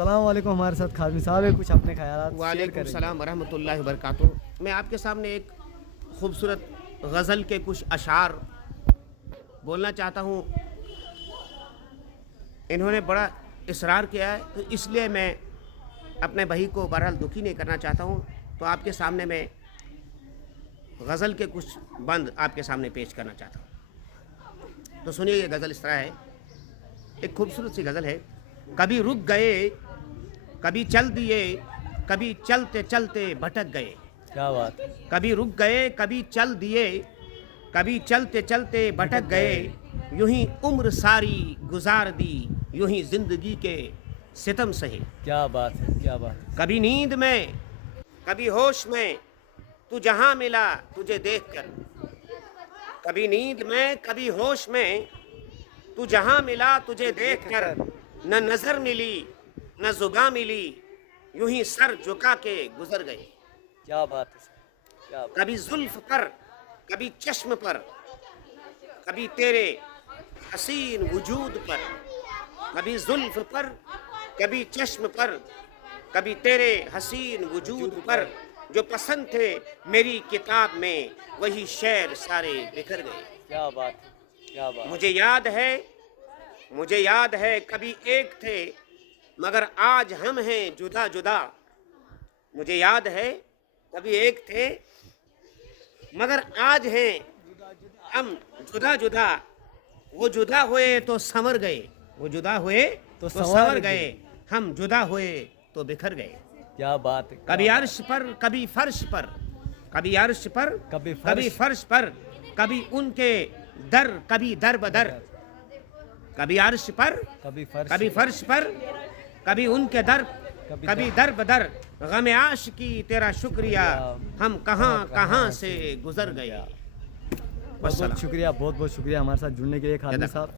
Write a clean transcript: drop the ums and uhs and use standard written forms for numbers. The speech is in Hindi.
अस्सलाम वालेकुम। हमारे साथ खादमी साहब है, कुछ अपने ख्यालात शेयर वालेकुम करेंगे। सलाम वरहमतुल्लाहि वबरकातुहू। मैं आपके सामने एक खूबसूरत गज़ल के कुछ अशार बोलना चाहता हूँ। इन्होंने बड़ा इसरार किया है, तो इसलिए मैं अपने भाई को बहरहाल दुखी नहीं करना चाहता हूँ। तो आपके सामने मैं गज़ल के कुछ बंद आपके सामने पेश करना चाहता हूँ। तो सुनिए, ये गज़ल इस तरह है, एक खूबसूरत सी गज़ल है। कभी रुक गए, कभी चल दिए, कभी चलते चलते भटक गए। क्या बात है। कभी रुक गए, कभी चल दिए, कभी चलते चलते भटक गए। यूं ही उम्र सारी गुजार दी, यूं ही जिंदगी के सितम सहे। क्या बात है, क्या बात है। कभी नींद में, कभी होश में, तू जहां मिला तुझे देखकर। कभी नींद में, कभी होश में, तू जहां मिला तुझे देखकर। न नजर मिली, न जुबां मिली, यूं ही सर झुका के गुजर गए। क्या बात है सर, क्या बात। कभी जुल्फ पर, कभी चश्म पर, कभी तेरे हसीन वजूद पर। कभी जुल्फ पर, कभी चश्म पर, कभी तेरे हसीन वजूद पर। जो पसंद थे मेरी किताब में, वही शेर सारे बिखर गए। क्या बात है, क्या बात। मुझे याद है कभी एक थे, मगर आज हम हैं जुदा जुदा। मुझे याद है कभी एक थे, मगर आज हैं हम जुदा जुदा। वो जुदा हुए तो संवर गए, वो जुदा हुए तो संवर गए। हम जुदा हुए तो बिखर गए। क्या बात है। कभी अर्श पर, कभी फर्श पर, कभी अर्श पर, कभी फर्श पर। कभी उनके दर, कभी दर बदर। कभी अर्श पर, कभी फर्श पर, कभी उनके दर, कभी दर बदर। गम आशिकी तेरा शुक्रिया, हम कहां कहां से गुजर गया। बहुत बहुत शुक्रिया, बहुत बहुत शुक्रिया हमारे साथ जुड़ने के लिए खादमी साहब।